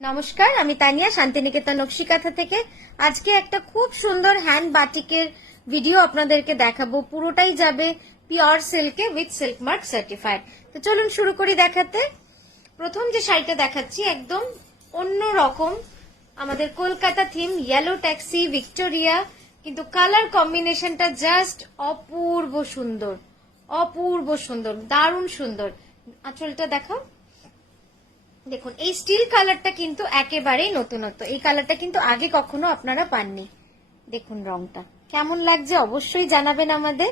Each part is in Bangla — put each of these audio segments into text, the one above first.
নমস্কার, আমি তানিয়া শান্তিনিকেতন নকশিকাঁথা থেকে। আজকে একটা খুব সুন্দর হ্যান্ড বাটিকের ভিডিও আপনাদেরকে দেখাবো। পুরোটাই যাবে পিওর সিল্কে উইথ সিল্ক মার্ক সার্টিফাইড। তো চলুন শুরু করি দেখাতে। প্রথম যে শাড়িটা দেখাচ্ছি একদম অন্য রকম, আমাদের Kolkata theme, yellow taxi, Victoria, কিন্তু কালার কম্বিনেশনটা জাস্ট অপূর্ব সুন্দর, অপূর্ব সুন্দর, দারুণ সুন্দর। আঁচলটা দেখাও। দেখুন এই স্টিল কালারটা কিন্তু একেবারেই নতুনত্ব, এই কালারটা কিন্তু আগে কখনো আপনারা পাননি। দেখুন রংটা কেমন লাগছে অবশ্যই জানাবেন আমাদের।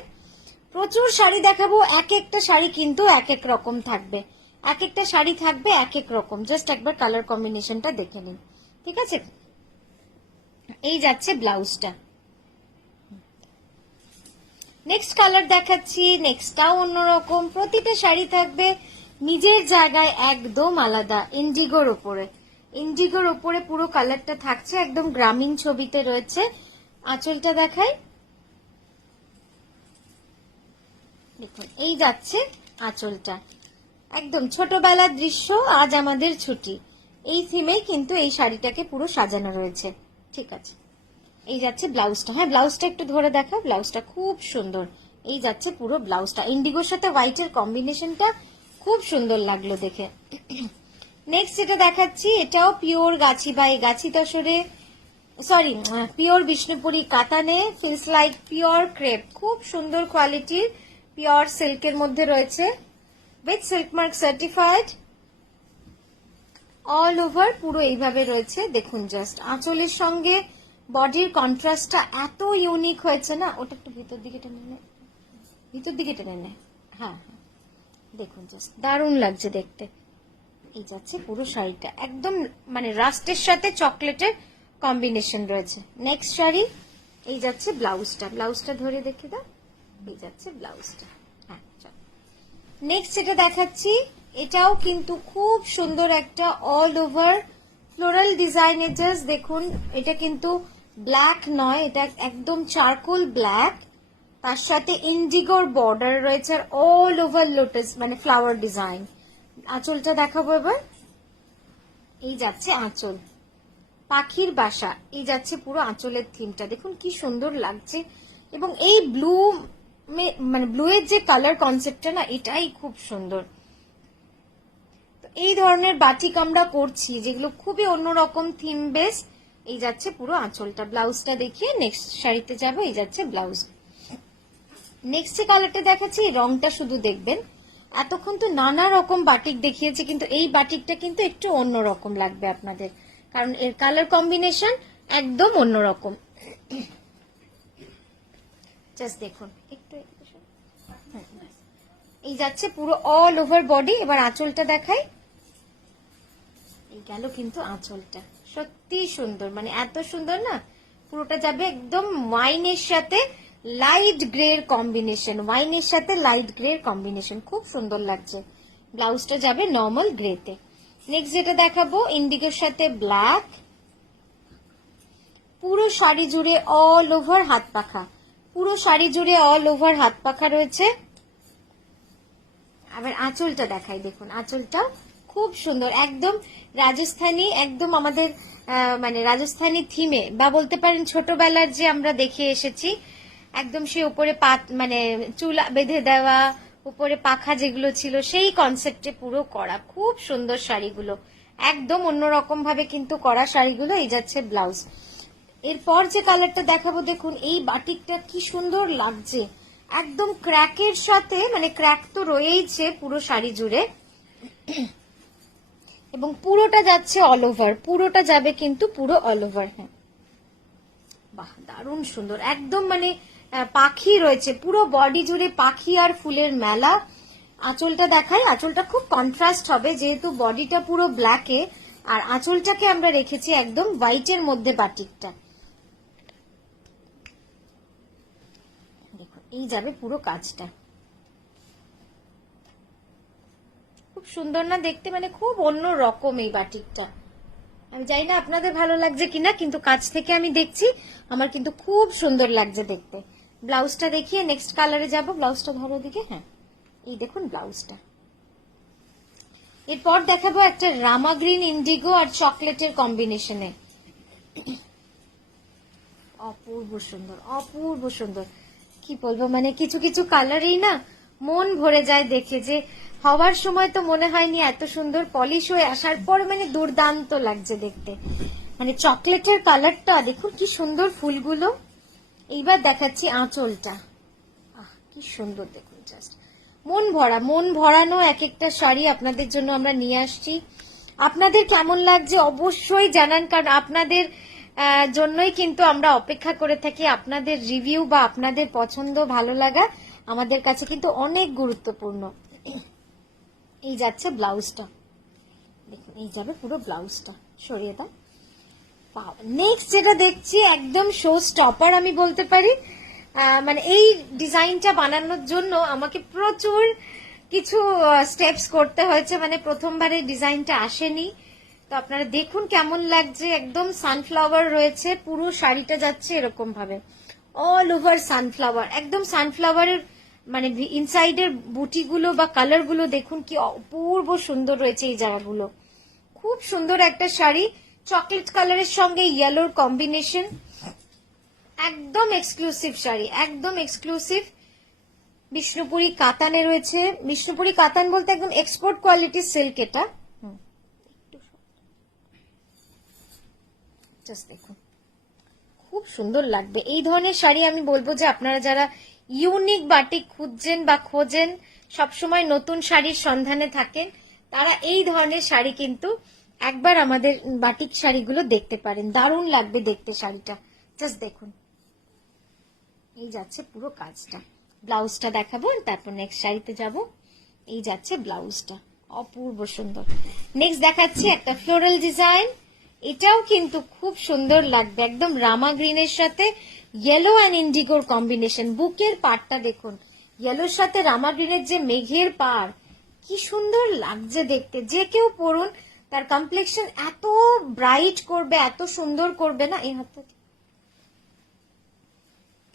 প্রচুর শাড়ি দেখাবো, এক একটা শাড়ি কিন্তু এক এক রকম থাকবে, এক একটা শাড়ি থাকবে এক এক রকম। জাস্ট একবার কালার কম্বিনেশনটা দেখে নিন, ঠিক আছে। এই যাচ্ছে ব্লাউজটা। নেক্সট কালার দেখাচ্ছি, নেক্সটটাও অন্যরকম। প্রতিটা শাড়ি থাকবে নিজের জায়গায় একদম আলাদা। ইন্ডিগোর উপরে, ইন্ডিগোর উপরে পুরো কালারটা থাকছে, একদম গ্রামীণ ছবিতে রয়েছে। আঁচলটা দেখাই, দেখুন এই যাচ্ছে আঁচলটা। একদম ছোটবেলার দৃশ্য, আজ আমাদের ছুটি, এই থিমেই কিন্তু এই শাড়িটাকে পুরো সাজানো রয়েছে, ঠিক আছে। এই যাচ্ছে ব্লাউজটা। হ্যাঁ, ব্লাউজটা একটু ধরে দেখা, ব্লাউজটা খুব সুন্দর। এই যাচ্ছে পুরো ব্লাউজটা, ইন্ডিগোর সাথে হোয়াইটের কম্বিনেশনটা খুব সুন্দর লাগলো দেখে। নেক্সট যেটা দেখাচ্ছি, এটাও পিওর গাছি বাই গাছি তসরে, সরি পিওর বিষ্ণুপুরি কাতানে, ফিলস লাইক পিওর ক্রেপ, খুব সুন্দর কোয়ালিটির পিওর সিল্কের মধ্যে রয়েছে with silk mark certified. All over পুরো এইভাবে রয়েছে। দেখুন জাস্ট আঁচলের সঙ্গে বডির কন্ট্রাস্টটা এত ইউনিক হয়েছে না। ওটা একটু ভিতর দিকে টেনে নে, ভিতর দিকে টেনে নে। হ্যাঁ হ্যাঁ, দেখুন জাস্ট দারুণ লাগছে দেখতে। এই যাচ্ছে পুরো শাড়িটা, একদম মানে রাস্টের সাথে চকলেটের কম্বিনেশন রয়েছে। নেক্সট শাড়ি, এই যাচ্ছে ব্লাউজটা। ব্লাউজটা ধরে দেখে দাও, এই যাচ্ছে ব্লাউজটা। হ্যাঁ চল, নেক্সট যেটা দেখাচ্ছি, এটাও কিন্তু খুব সুন্দর একটা অল ওভার ফ্লোরাল ডিজাইনের। জাস্ট দেখুন, এটা কিন্তু ব্ল্যাক নয়, এটা একদম চারকোল ব্ল্যাক, তার সাথে ইন্ডিগোর বর্ডার রয়েছে আর অল ওভার লোটাস মানে ফ্লাওয়ার ডিজাইন। আঁচলটা দেখাবো এবার। এই যাচ্ছে আঁচল, পাখির বাসা। এই যাচ্ছে পুরো আঁচলের থিমটা, দেখুন কি সুন্দর লাগছে। এবং এই ব্লু মানে ব্লু এর যে কালার কনসেপ্টটা না, এটাই খুব সুন্দর। তো এই ধরনের বাটিক আমরা করছি যেগুলো খুবই অন্যরকম থিম বেস। এই যাচ্ছে পুরো আঁচলটা। ব্লাউজটা দেখিয়ে নেক্সট শাড়িতে যাবো। এই যাচ্ছে ব্লাউজ। নেক্সট যে কালারটা দেখাচ্ছি, রংটা শুধু দেখবেন। এতক্ষণ তো নানা রকম বাটিক দেখিয়েছি, কিন্তু এই বাটিকটা কিন্তু একটু অন্যরকম লাগবে আপনাদের, কারণ এর কালার কম্বিনেশন একদম অন্যরকম। জাস্ট দেখুন একটু, এই যাচ্ছে পুরো অল ওভার বডি। এবার আঁচলটা দেখাই। এই গেল কিন্তু আঁচলটা, সত্যি সুন্দর, মানে এত সুন্দর না। পুরোটা যাবে একদম ওয়াইনের সাথে লাইট গ্রের কম্বিনেশন, ওয়াইনের সাথে লাইট গ্রের কম্বিনেশন, খুব সুন্দর লাগছে। ব্লাউজটা যাবে নর্মাল গ্রেতে। নেক্সট যেটা দেখাবো, ইন্ডিগোর সাথে ব্ল্যাক, পুরো শাড়ি জুড়ে অল ওভার হাত পাখা, পুরো শাড়ি জুড়ে অল ওভার হাত পাখা রয়েছে। আবার আঁচলটা দেখাই, দেখুন আঁচলটাও খুব সুন্দর, একদম রাজস্থানী, একদম আমাদের মানে রাজস্থানী থিমে, বা বলতে পারেন ছোটবেলার যে আমরা দেখে এসেছি, একদম সে উপরে মানে চুলা বেঁধে দেওয়া, উপরে পাখা যেগুলো ছিল সেই কনসেপ্টে পুরো করা, খুব সুন্দর শাড়িগুলো, একদম অন্যরকম ভাবে কিন্তু করা শাড়িগুলো। এই যাচ্ছে ব্লাউজ। এরপর যে কালারটা দেখাবো, দেখুন এই বাটিকটা কি সুন্দর লাগছে, একদম ক্র্যাকের সাথে, মানে ক্র্যাক তো রয়েইছে পুরো শাড়ি জুড়ে, এবং পুরোটা যাচ্ছে অল ওভার, পুরোটা যাবে কিন্তু পুরো অল ওভার। হ্যাঁ বাহ, দারুণ সুন্দর, একদম মানে পাখি রয়েছে পুরো বডি জুড়ে, পাখি আর ফুলের মেলা। আঁচলটা দেখাই, আঁচলটা খুব কন্ট্রাস্ট হবে যেহেতু বডিটা পুরো ব্ল্যাকে, আর আঁচলটাকে আমরা রেখেছি একদম হোয়াইটের মধ্যে বাটিকটা। দেখুন এই যাবে পুরো কাজটা, খুব সুন্দর না দেখতে, মানে খুব অন্য রকম এই বাটিকটা। আমি জানি না আপনাদের ভালো লাগছে কিনা, কিন্তু কাছ থেকে আমি দেখছি, আমার কিন্তু খুব সুন্দর লাগছে দেখতে। ব্লাউজটা দেখিয়ে নেক্সট কালারে যাব। ব্লাউজটা ধরো দিকে। হ্যাঁ এই দেখুন ব্লাউজটা, এরপর দেখাবো একটা রামা গ্রিন ইন্ডিগো আর চকলেটের কম্বিনেশনে। অপূর্ব সুন্দর, অপূর্ব সুন্দর, কি বলবো, মানে কিছু কিছু কালারই না মন ভরে যায় দেখে, যে হওয়ার সময় তো মনে হয়নি এত সুন্দর, পলিশ হয়ে আসার পর মানে দুর্দান্ত লাগছে দেখতে। মানে চকলেটের কালারটা দেখুন কি সুন্দর ফুলগুলো। এইবার দেখাচ্ছি আঁচলটা, কি সুন্দর দেখুন, জাস্ট মন ভরা, মন ভরানো এক একটা শাড়ি আপনাদের জন্য আমরা নিয়ে আসছি। আপনাদের কেমন লাগছে অবশ্যই জানান, কারণ আপনাদের জন্যই কিন্তু আমরা অপেক্ষা করে থাকি। আপনাদের রিভিউ বা আপনাদের পছন্দ ভালো লাগা আমাদের কাছে কিন্তু অনেক গুরুত্বপূর্ণ। এই যাচ্ছে ব্লাউজটা, দেখুন এই যাবে পুরো ব্লাউজটা, সরিয়ে দাও। নেক্সট যেটা দেখছি একদম শো স্টপার আমি বলতে পারি। মানে এই ডিজাইনটা বানানোর জন্য আমাকে প্রচুর কিছু স্টেপস করতে হয়েছে, মানে প্রথমবারে ডিজাইনটা আসেনি। তো আপনারা দেখুন কেমন লাগছে, একদম সানফ্লাওয়ার রয়েছে, পুরো শাড়িটা যাচ্ছে এরকম ভাবে অল ওভার সানফ্লাওয়ার, একদম সানফ্লাওয়ারের মানে ইনসাইডের বুটিগুলো বা কালারগুলো দেখুন কি অপূর্ব সুন্দর রয়েছে এই জায়গাগুলো। খুব সুন্দর একটা শাড়ি, চকলেট কালারের সঙ্গে ইয়েলোর কম্বিনেশন, একদম এক্সক্লুসিভ শাড়ি, একদম এক্সক্লুসিভ। বিষ্ণুপুরি কাতানে রয়েছে, বিষ্ণুপুরি কাতান বলতে একদম এক্সপোর্ট কোয়ালিটির সিল্ক এটা। জাস্ট দেখুন খুব সুন্দর লাগবে এই ধরনের শাড়ি। আমি বলবো যে আপনারা যারা ইউনিক বাটিক খুঁজছেন বা খোঁজেন, সবসময় নতুন শাড়ির সন্ধানে থাকেন, তারা এই ধরনের শাড়ি কিন্তু একবার আমাদের বাটিক শাড়িগুলো দেখতে পারেন, দারুণ লাগবে দেখতে শাড়িটা। জাস্ট দেখুন এই যাচ্ছে পুরো কাজটা। ব্লাউজটা দেখাবো, তারপর নেক্সট শাড়িতে যাব। এই যাচ্ছে ব্লাউজটা, অপূর্ব সুন্দর। নেক্সট দেখাচ্ছি একটা ফ্লোরাল ডিজাইন, এটাও কিন্তু খুব সুন্দর লাগবে, একদম রামা গ্রিনের সাথে ইয়েলো অ্যান্ড ইন্ডিগোর কম্বিনেশন। বুকের পাড়টা দেখুন, ইয়েলোর সাথে রামা গ্রিনের যে মেঘের পাড়, কি সুন্দর লাগছে দেখতে। যে কেউ পরুন তার কমপ্লেক্সন এত ব্রাইট করবে, এত সুন্দর করবে না। এই হাতটা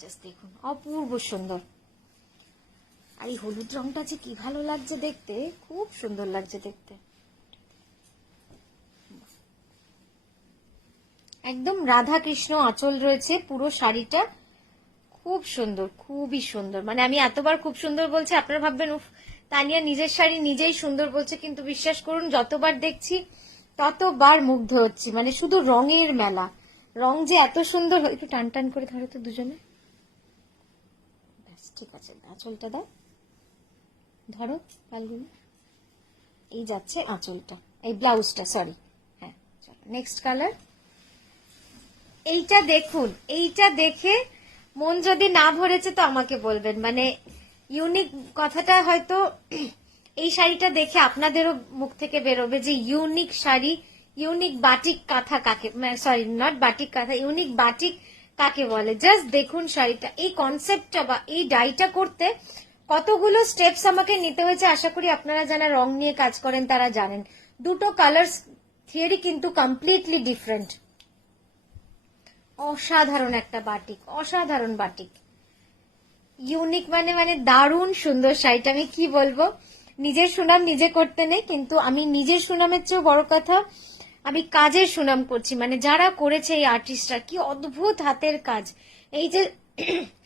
জাস্ট দেখুন অপূর্ব সুন্দর। আর এই হলুদ রংটা যে কি ভালো লাগছে দেখতে, খুব সুন্দর লাগছে দেখতে, একদম রাধা কৃষ্ণ আঁচল রয়েছে পুরো শাড়িটা, খুব সুন্দর, খুবই সুন্দর। মানে আমি এতবার খুব সুন্দর বলছি, আপনারা ভাববেন উফ তানিয়া নিজের শাড়ি নিজেই সুন্দর বলছে, কিন্তু বিশ্বাস করুন যতবার দেখছি ততবার মুগ্ধ হচ্ছি। মানে শুধু রঙের মেলা, রং যে এত সুন্দর। একটু টান টান করে ধরো তো দুজনে, ব্যাস ঠিক আছে। আঁচলটা দাও, ধরো পালগুলো। এই যাচ্ছে আঁচলটা, এই ব্লাউজটা, সরি। হ্যাঁ চলো নেক্সট কালার। এইটা দেখুন, এইটা দেখে মন যদি না ভরেছে তো আমাকে বলবেন। মানে ইউনিক কথাটা হয়তো এই শাড়িটা দেখে আপনাদেরও মুখ থেকে বেরোবে যে ইউনিক শাড়ি, ইউনিক বাটিক কাঁথা কাকে, সরি নট বাটিক কাঁথা, ইউনিক বাটিক কাকে বলে। জাস্ট দেখুন শাড়িটা, এই কনসেপ্টটা বা এই ডাইটা করতে কতগুলো স্টেপস আমাকে নিতে হয়েছে। আশা করি আপনারা যারা রং নিয়ে কাজ করেন তারা জানেন। দুটো কালার থিওরি কিন্তু কমপ্লিটলি ডিফারেন্ট। অসাধারণ একটা বাটিক, অসাধারণ বাটিক, ইউনিক, মানে দারুণ সুন্দর শাড়িটা। আমি কি বলবো, নিজের সুনাম নিজে করতে নেই, কিন্তু আমি নিজের সুনামের চেয়েও বড় কথা আমি কাজের সুনাম করছি। মানে যারা করেছে এই আর্টিস্টরা, কি অদ্ভুত হাতের কাজ। এই যে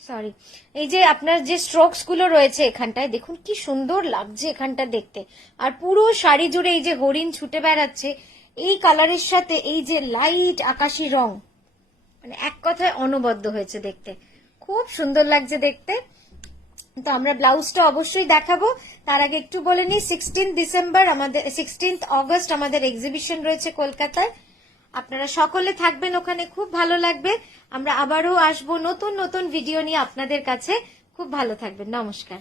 সরি, এই যে আপনার যে স্ট্রোকস গুলো রয়েছে এখানটায় দেখুন কি সুন্দর লাগছে এখানটা দেখতে। আর পুরো শাড়ি জুড়ে এই যে হরিণ ছুটে বেড়াচ্ছে এই কালারের সাথে এই যে লাইট আকাশি রং, মানে এক কথায় অনবদ্য হয়েছে দেখতে, খুব সুন্দর লাগছে দেখতে। তো আমরা ব্লাউজটা অবশ্যই দেখাবো, তার আগে একটু বলে নিই 16th অগস্ট আমাদের এক্সিবিশন রয়েছে কলকাতায়। আপনারা সকলে থাকবেন ওখানে, খুব ভালো লাগবে। আমরা আবারও আসবো নতুন নতুন ভিডিও নিয়ে আপনাদের কাছে। খুব ভালো থাকবেন, নমস্কার।